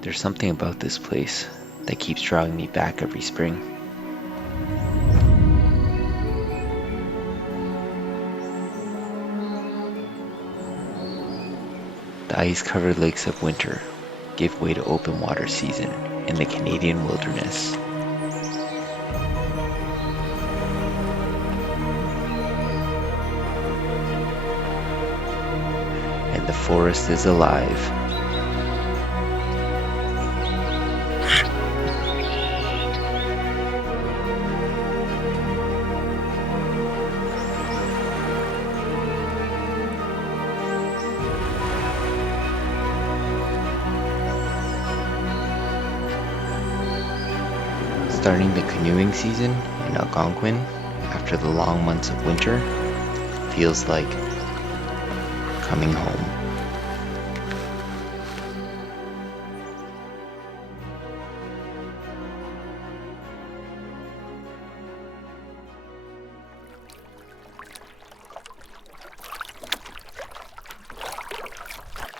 There's something about this place that keeps drawing me back every spring. The ice-covered lakes of winter give way to open water season in the Canadian wilderness. And the forest is alive. Starting the canoeing season in Algonquin after the long months of winter feels like coming home.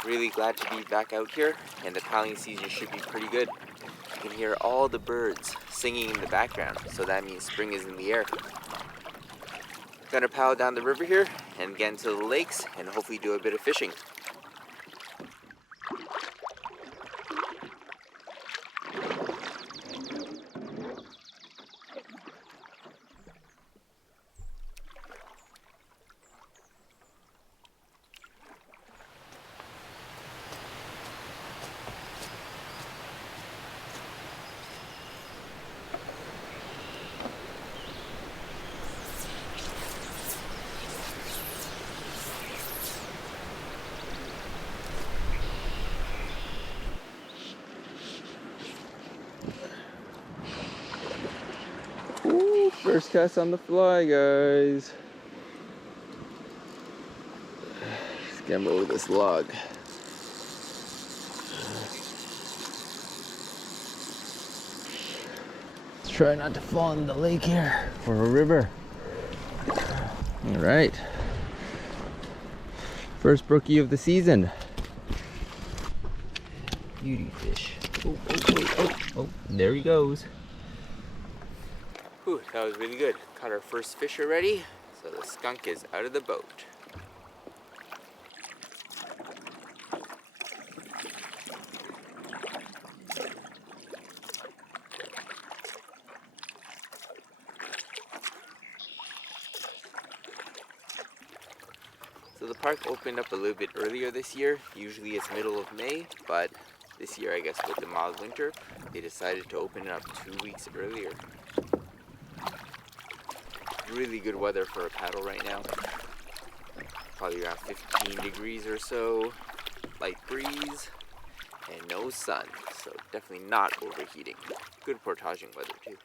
Really glad to be back out here, and the paddling season should be pretty good. You can hear all the birds singing in the background, so that means spring is in the air. Gonna paddle down the river here and get into the lakes and hopefully do a bit of fishing. Ooh, first cast on the fly, guys. Skim over this log. Let's try not to fall in the lake here or a river. All right. First brookie of the season. Beauty fish. Oh, there he goes. Whew, that was really good. Caught our first fish already, so the skunk is out of the boat. So the park opened up a little bit earlier this year. Usually it's middle of May, but this year, I guess with the mild winter, they decided to open it up 2 weeks earlier. Really good weather for a paddle right now. Probably around 15 degrees or so, light breeze, and no sun, so definitely not overheating. Good portaging weather too.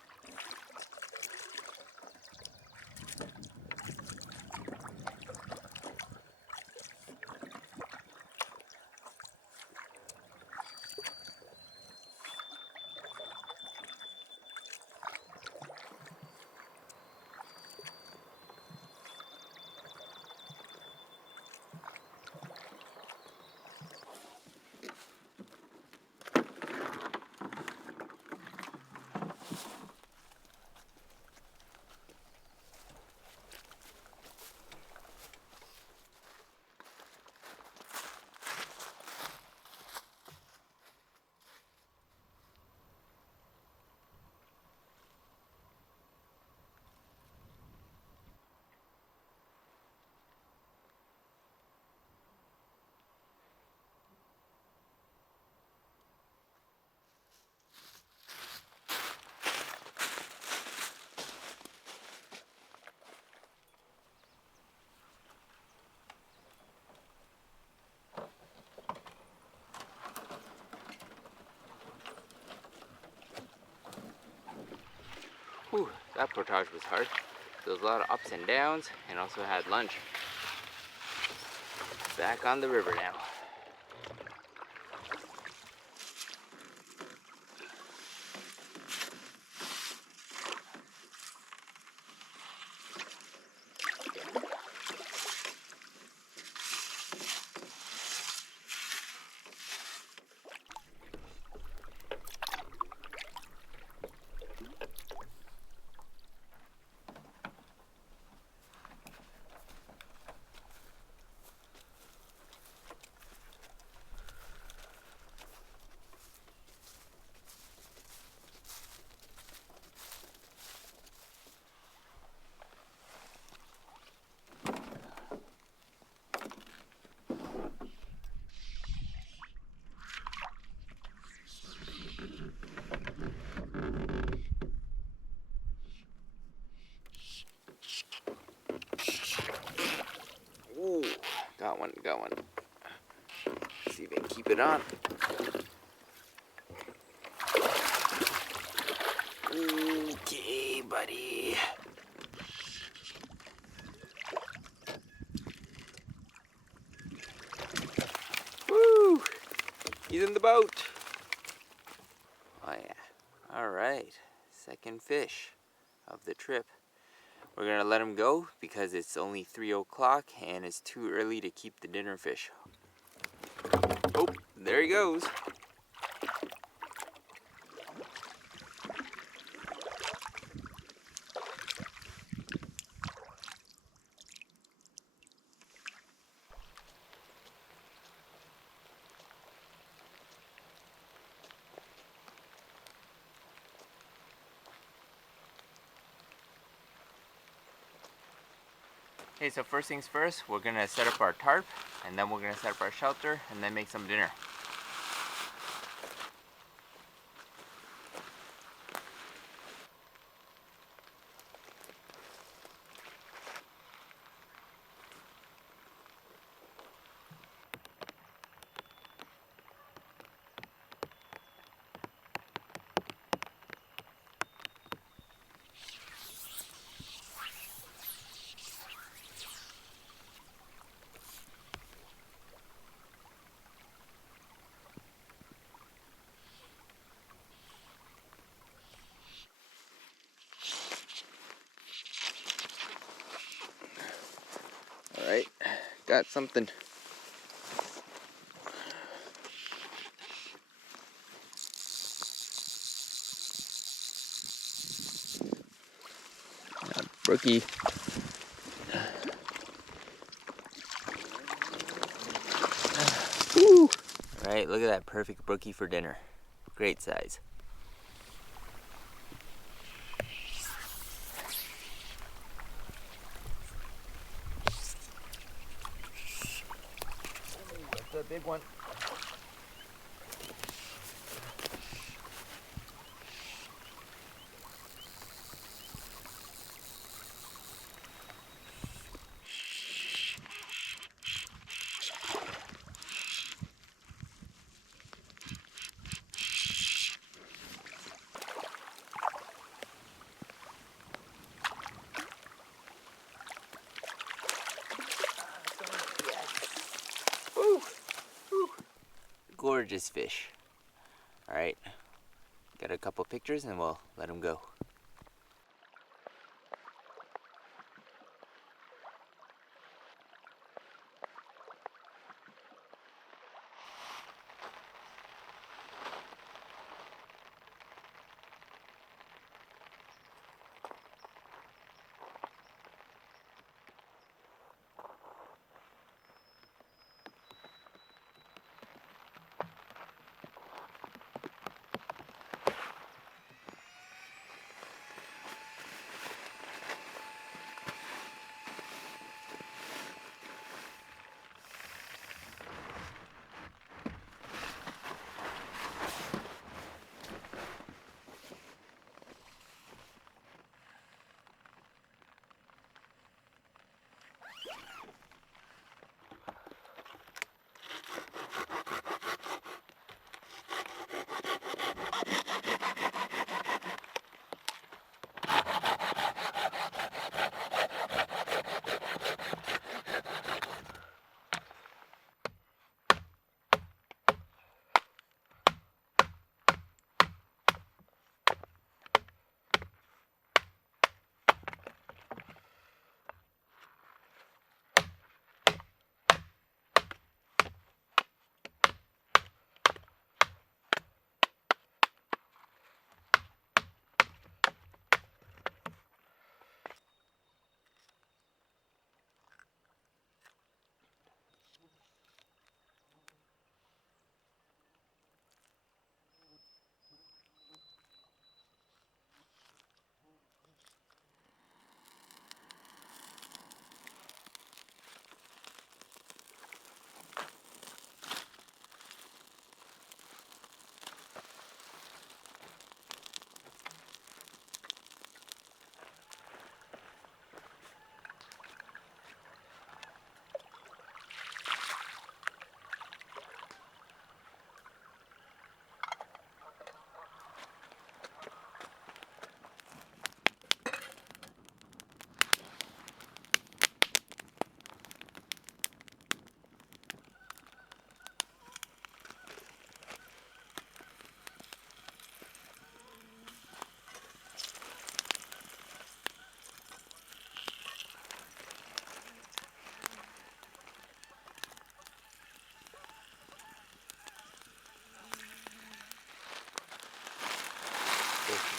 Whew, that portage was hard. There was a lot of ups and downs, and also had lunch. Back on the river now. one, got one. Let's see if I can keep it on. Okay, buddy. Woo! He's in the boat. Oh yeah. Alright. Second fish of the trip. We're gonna let him go because it's only 3 o'clock and it's too early to keep the dinner fish. Oh, there he goes. Okay, so first things first, we're gonna set up our tarp, and then we're gonna set up our shelter, and then make some dinner. Alright, got something. Brookie. Woo! Alright, look at that perfect brookie for dinner. Great size. That's a big one. Woo! Woo! Gorgeous fish. Alright, got a couple pictures and we'll let him go.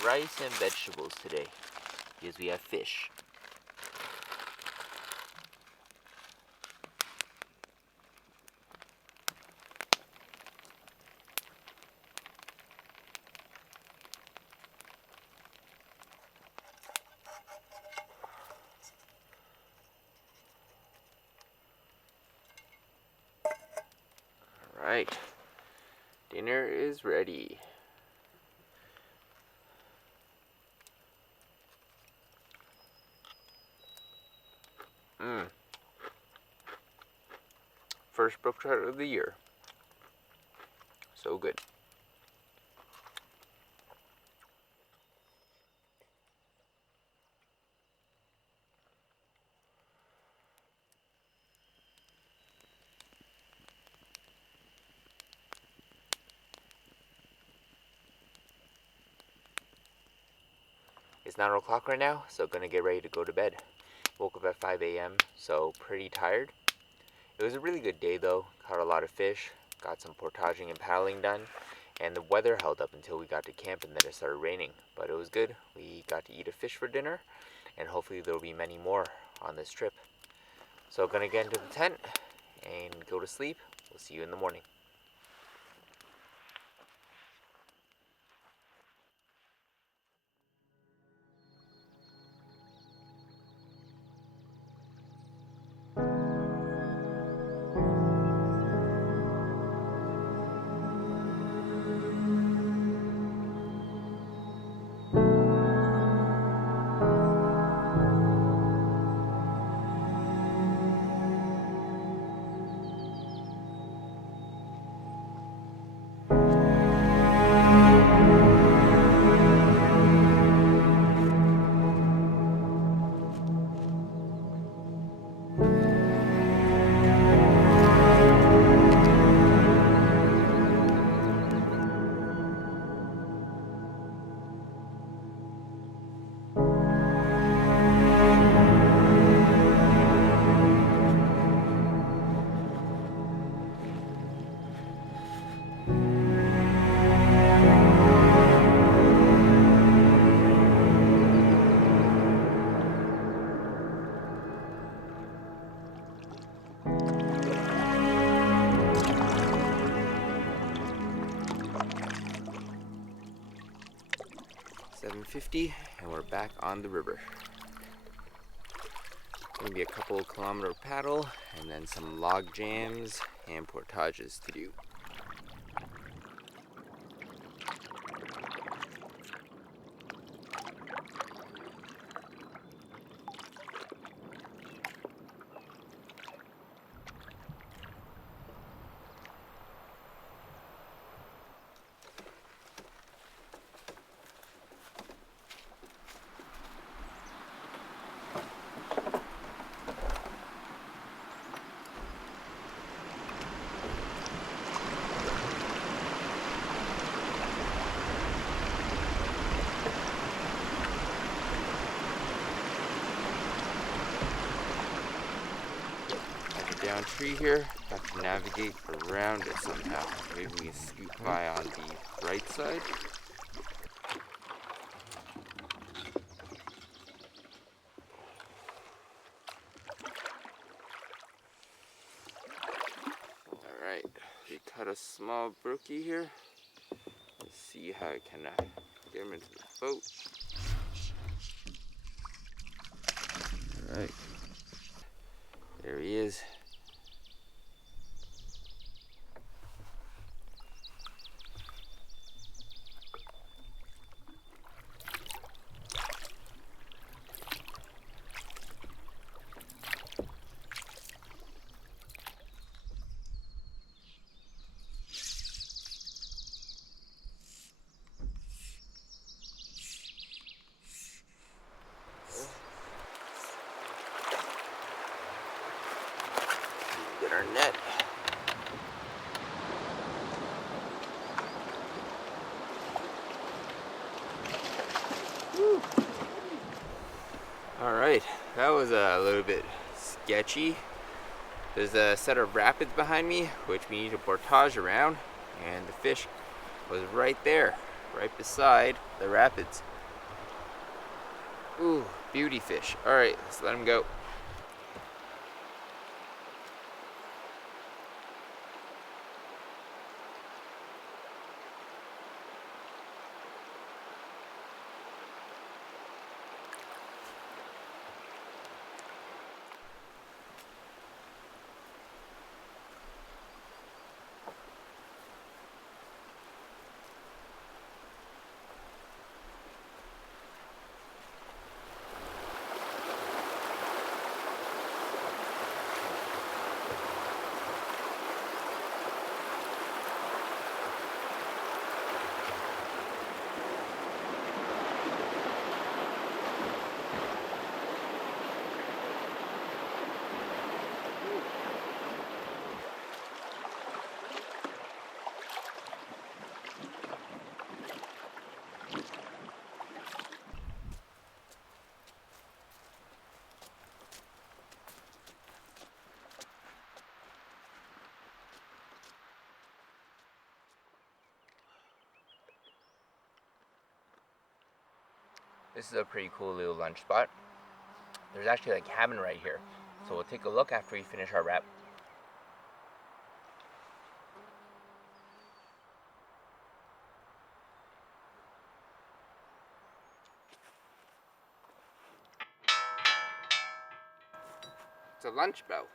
rice and vegetables today because we have fish. Alright, dinner is ready. First brook trout of the year. So good. It's 9 o'clock right now, so gonna get ready to go to bed. Woke up at 5 a.m., so pretty tired. It was a really good day though. Caught a lot of fish, got some portaging and paddling done, and the weather held up until we got to camp and then it started raining. But it was good. We got to eat a fish for dinner, and hopefully there will be many more on this trip. So gonna get into the tent and go to sleep. We'll see you in the morning. And we're back on the river. Maybe a couple kilometer paddle and then some log jams and portages to do. Down tree here, have to navigate around it somehow. Maybe we can scoot by on the right side. Alright, we cut a small brookie here. Let's see how I can get him into the boat. Alright, there he is. Get our net. Alright, that was a little bit sketchy. There's a set of rapids behind me, which we need to portage around, and the fish was right there, right beside the rapids. Ooh, beauty fish. All right, let's let him go. This is a pretty cool little lunch spot. There's actually a cabin right here. So we'll take a look after we finish our wrap. It's a lunch bell.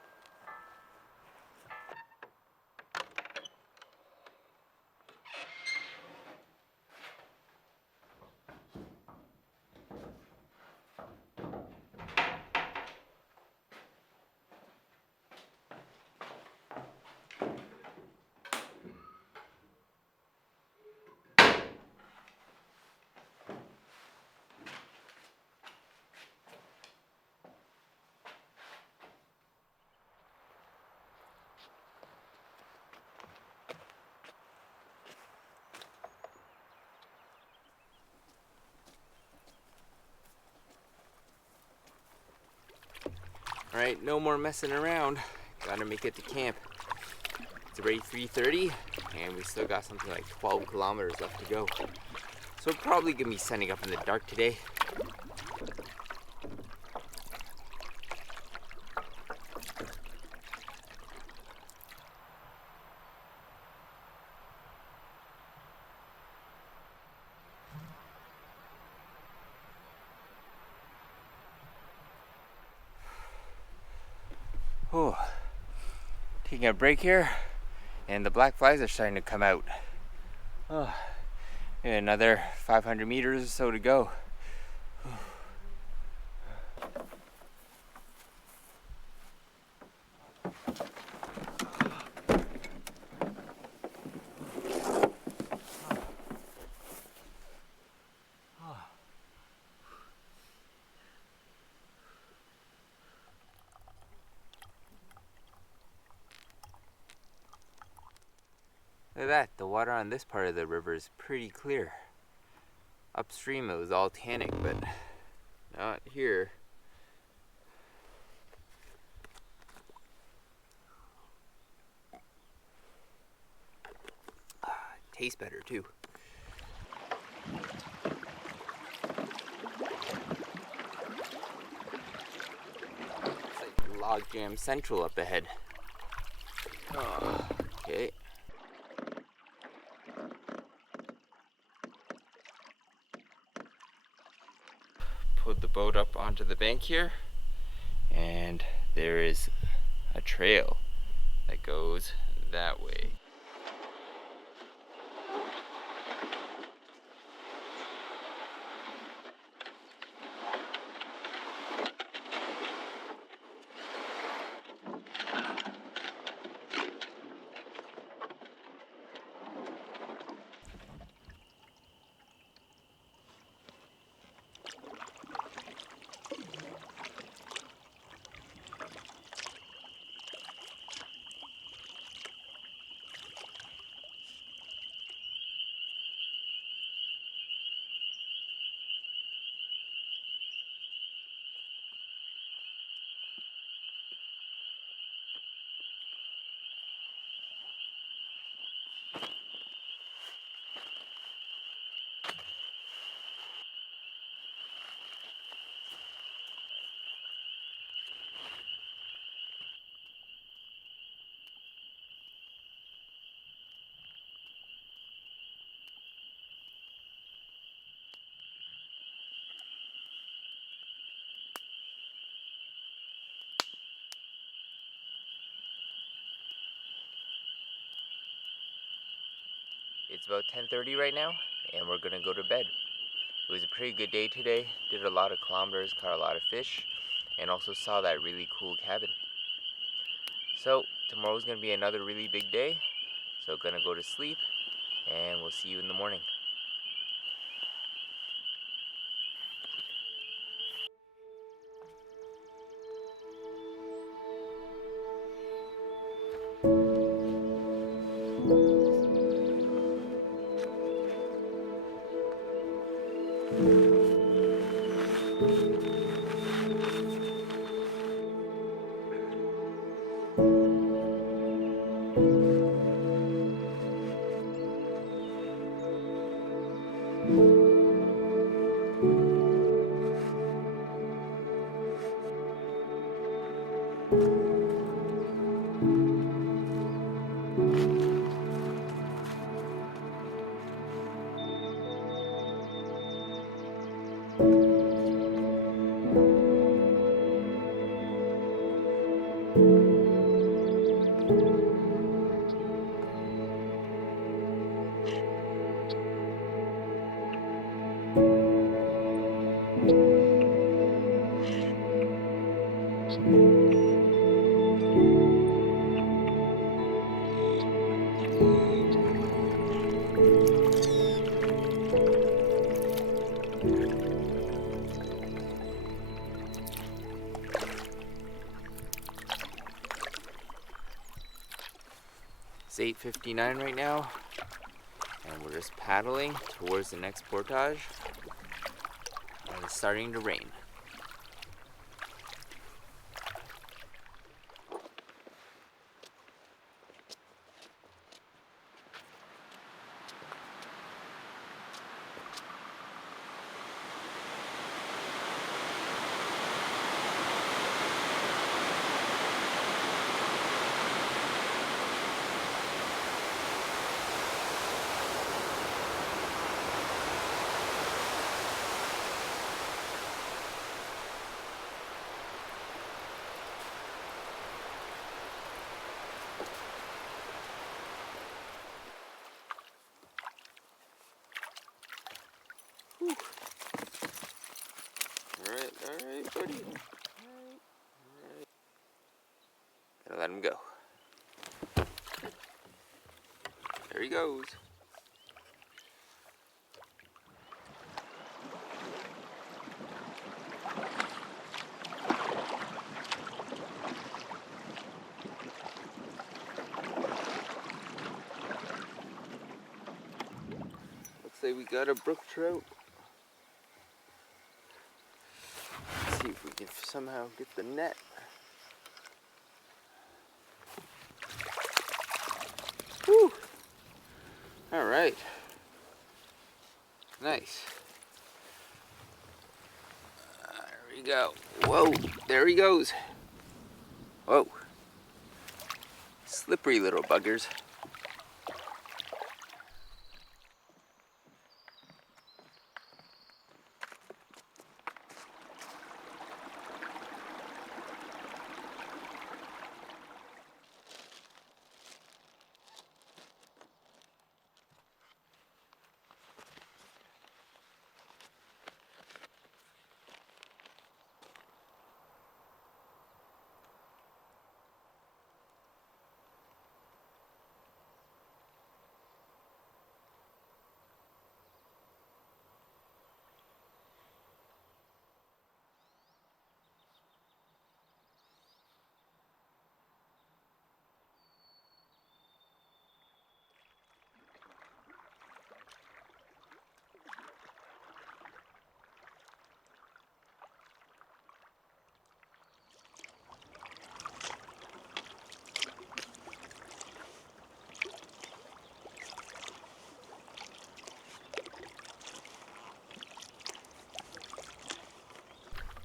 All right, no more messing around. Gotta make it to camp. It's already 3:30, and we still got something like 12 kilometers left to go. So we're probably gonna be setting up in the dark today. Oh, taking a break here, and the black flies are starting to come out. Oh, another 500 meters or so to go. Look at that, the water on this part of the river is pretty clear. Upstream it was all tannic, but not here. Tastes better too. It's like log jam central up ahead. Oh, okay. Put the boat up onto the bank here, and there is a trail that goes that way. It's about 10:30 right now, and we're gonna go to bed. It was a pretty good day today. Did a lot of kilometers, caught a lot of fish, and also saw that really cool cabin. So tomorrow's gonna be another really big day. So gonna go to sleep, and we'll see you in the morning. It's 8:59 right now, and we're just paddling towards the next portage, and it's starting to rain. Whew. All right, buddy. All right. Gotta let him go. There he goes. Looks like we got a brook trout. Let's see if we can somehow get the net. Whew. All right. Nice. There we go. Whoa, there he goes. Whoa. Slippery little buggers.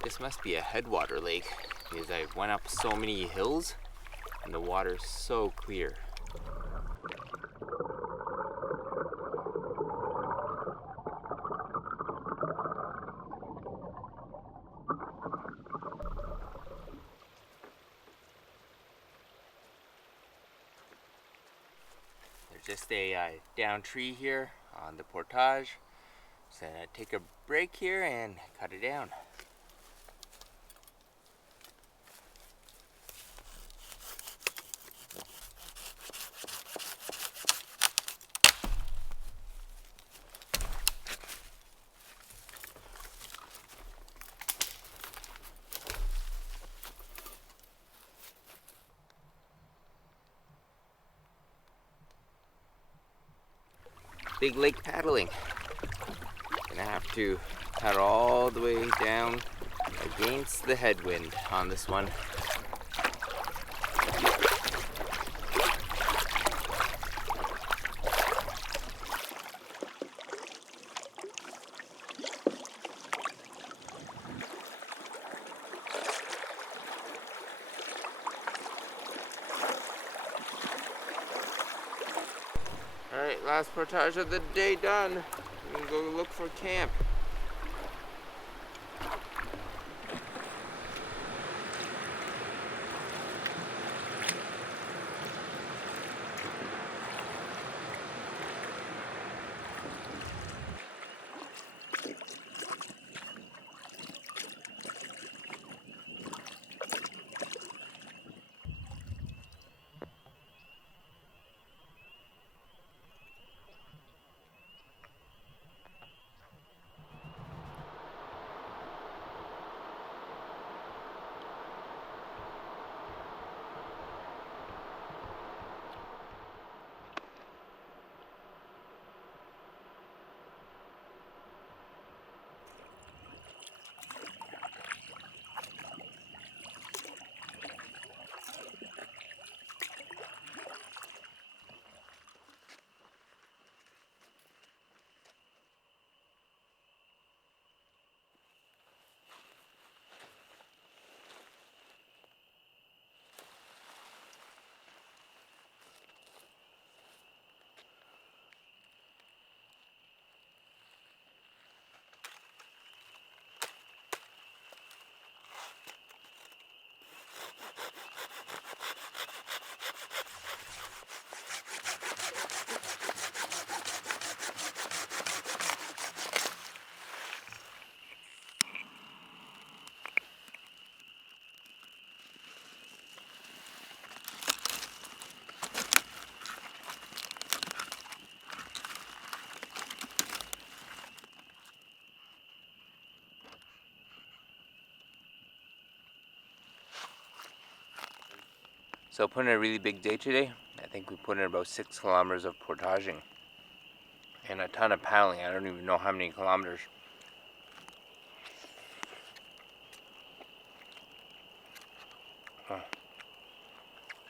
This must be a headwater lake because I went up so many hills and the water's so clear. There's just a down tree here on the portage. So take a break here and cut it down. Big lake paddling. Gonna have to paddle all the way down against the headwind on this one. Alright, last portage of the day done. We can go look for camp. So put in a really big day today. I think we put in about 6 kilometers of portaging and a ton of paddling. I don't even know how many kilometers.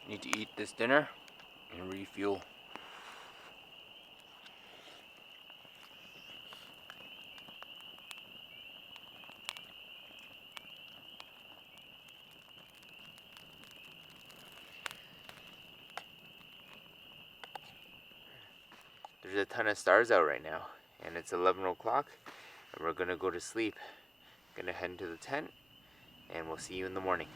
Need to eat this dinner and refuel. There's a ton of stars out right now, and it's 11 o'clock, and we're gonna go to sleep. Gonna head into the tent, and we'll see you in the morning.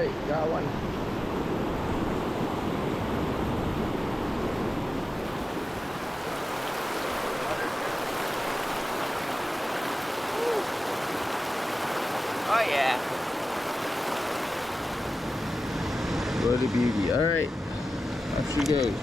Alright, got one. Oh yeah. What a beauty. Alright, off she goes.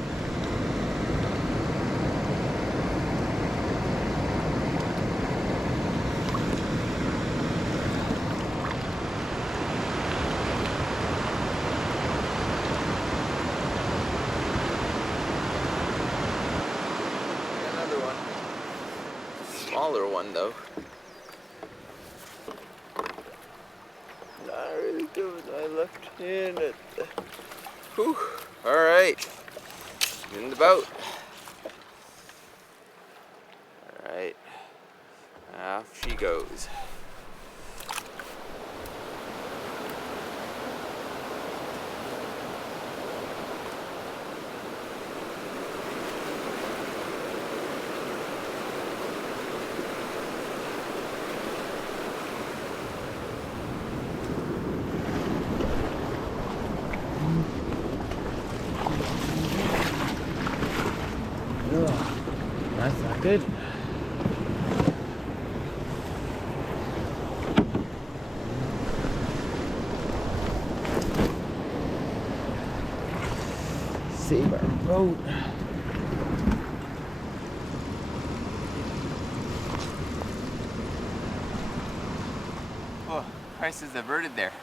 Another one. Smaller one though. Not really good with my left hand at the... Whew. Alright. In the boat. Alright. Off she goes. That's not good. Save our boat. Oh, crisis averted there.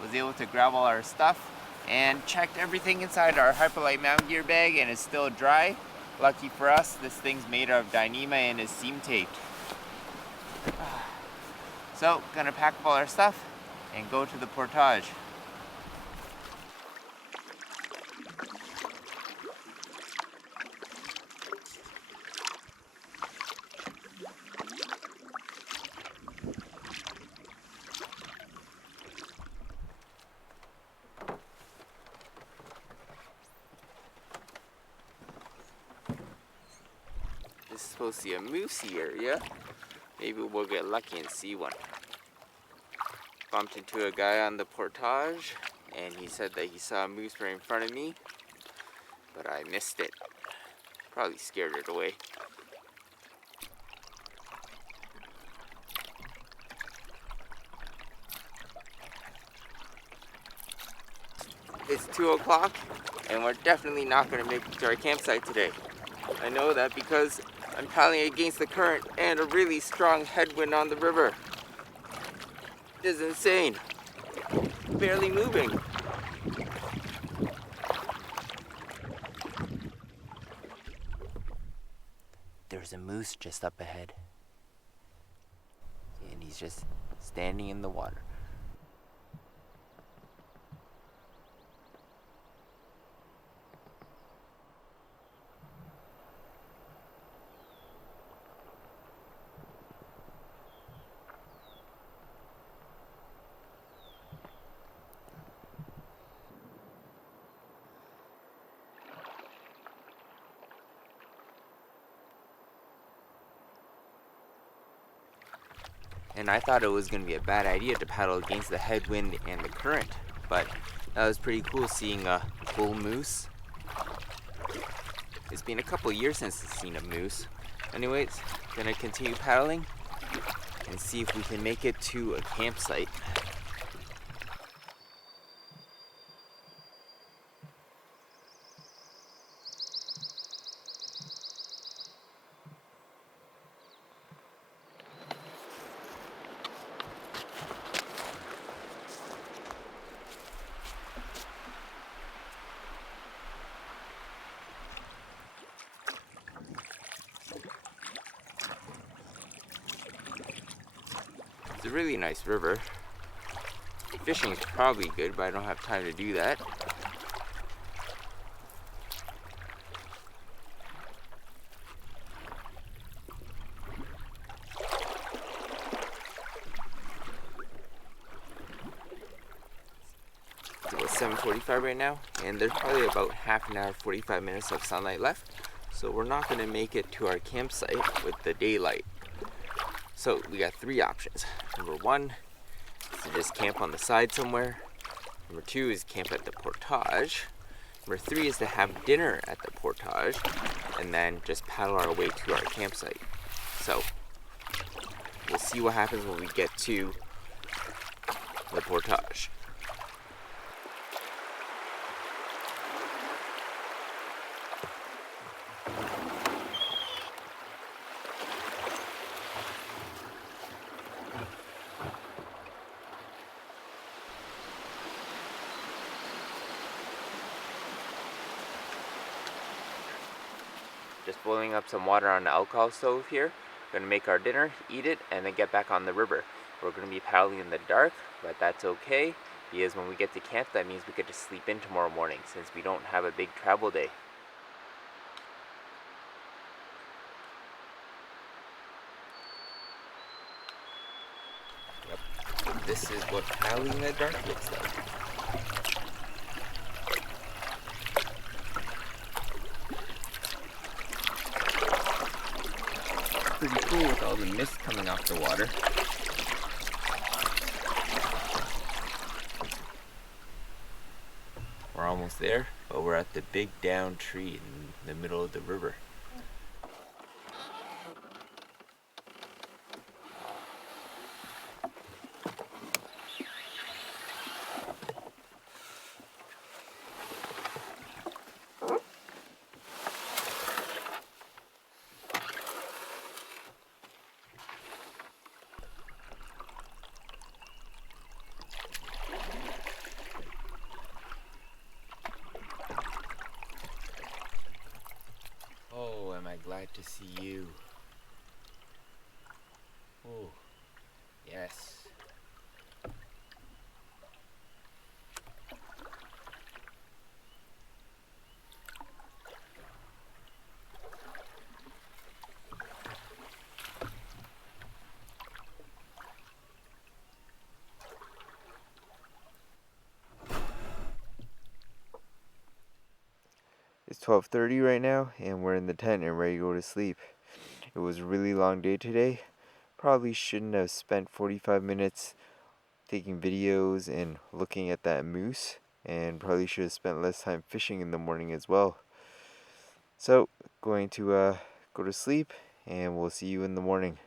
Was able to grab all our stuff and checked everything inside our Hyperlite mount gear bag, and it's still dry. Lucky for us, this thing's made of Dyneema and is seam taped. So, gonna pack up all our stuff and go to the portage. This is supposed to be a moosey area. Maybe we'll get lucky and see one. Bumped into a guy on the portage, and he said that he saw a moose right in front of me, but I missed it. Probably scared it away. It's 2 o'clock, and we're definitely not going to make it to our campsite today. I know that because I'm paddling against the current and a really strong headwind on the river. This is insane. Barely moving. There's a moose just up ahead. And he's just standing in the water. And I thought it was going to be a bad idea to paddle against the headwind and the current, but that was pretty cool seeing a bull moose. It's been a couple years since I've seen a moose. Anyways, gonna continue paddling and see if we can make it to a campsite. It's a really nice river. Fishing is probably good, but I don't have time to do that. It's about 7:45 right now, and there's probably about half an hour, 45 minutes of sunlight left. So we're not gonna make it to our campsite with the daylight. So we got three options. Number one is to just camp on the side somewhere. Number 2 is camp at the portage. Number 3 is to have dinner at the portage and then just paddle our way to our campsite. So we'll see what happens when we get to the portage. Just boiling up some water on the alcohol stove here. Gonna make our dinner, eat it, and then get back on the river. We're gonna be paddling in the dark, but that's okay, because when we get to camp, that means we get to sleep in tomorrow morning, since we don't have a big travel day. Yep. This is what paddling in the dark looks like. Pretty cool with all the mist coming off the water. We're almost there, but we're at the big down tree in the middle of the river. Oh, am I glad to see you. Oh, yes. It's 12:30 right now, and we're in the tent and ready to go to sleep. It was a really long day today. Probably shouldn't have spent 45 minutes taking videos and looking at that moose, and probably should have spent less time fishing in the morning as well. So, going to go to sleep, and we'll see you in the morning.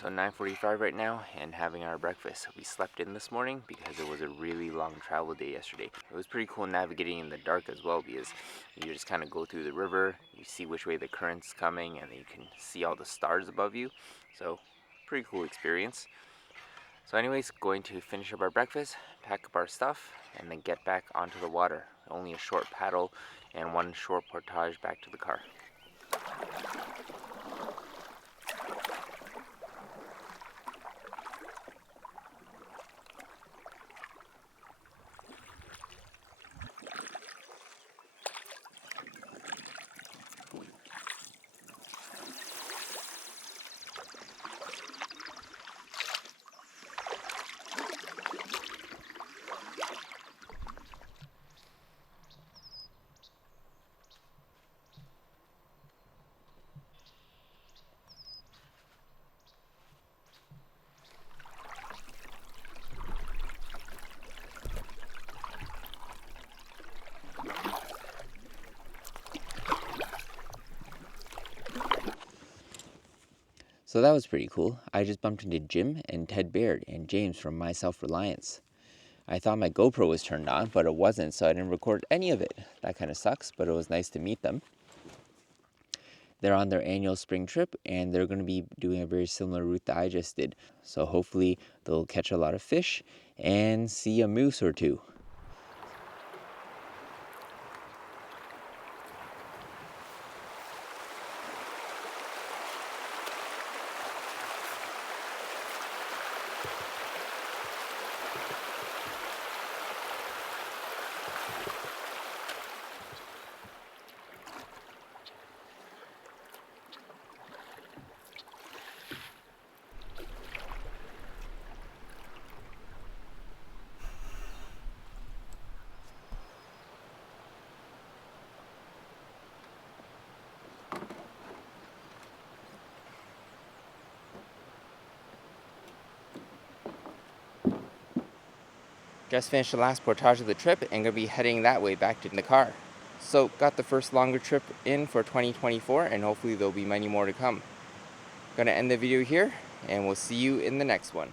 So 9:45 right now, and having our breakfast. We slept in this morning because it was a really long travel day yesterday. It was pretty cool navigating in the dark as well, because you just kind of go through the river, you see which way the current's coming, and you can see all the stars above you. So pretty cool experience. So anyways, going to finish up our breakfast, pack up our stuff, and then get back onto the water. Only a short paddle and one short portage back to the car. So that was pretty cool. I just bumped into Jim and Ted Baird and James from My Self Reliance. I thought my GoPro was turned on, but it wasn't, so I didn't record any of it. That kind of sucks, but it was nice to meet them. They're on their annual spring trip, and they're going to be doing a very similar route that I just did. So hopefully they'll catch a lot of fish and see a moose or two. Just finished the last portage of the trip and gonna be heading that way back to the car. So got the first longer trip in for 2024, and hopefully there'll be many more to come. Gonna end the video here, and we'll see you in the next one.